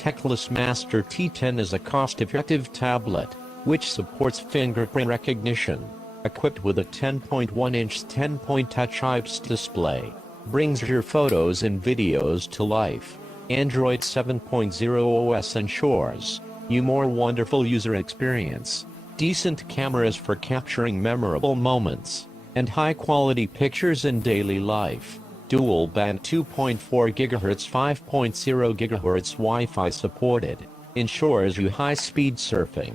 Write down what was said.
Teclast Master T10 is a cost-effective tablet, which supports fingerprint recognition. Equipped with a 10.1-inch 10-point Touch IPS display, brings your photos and videos to life. Android 7.0 OS ensures you more wonderful user experience, decent cameras for capturing memorable moments, and high-quality pictures in daily life. Dual band 2.4 GHz 5.0 GHz Wi-Fi supported, ensures you high-speed surfing.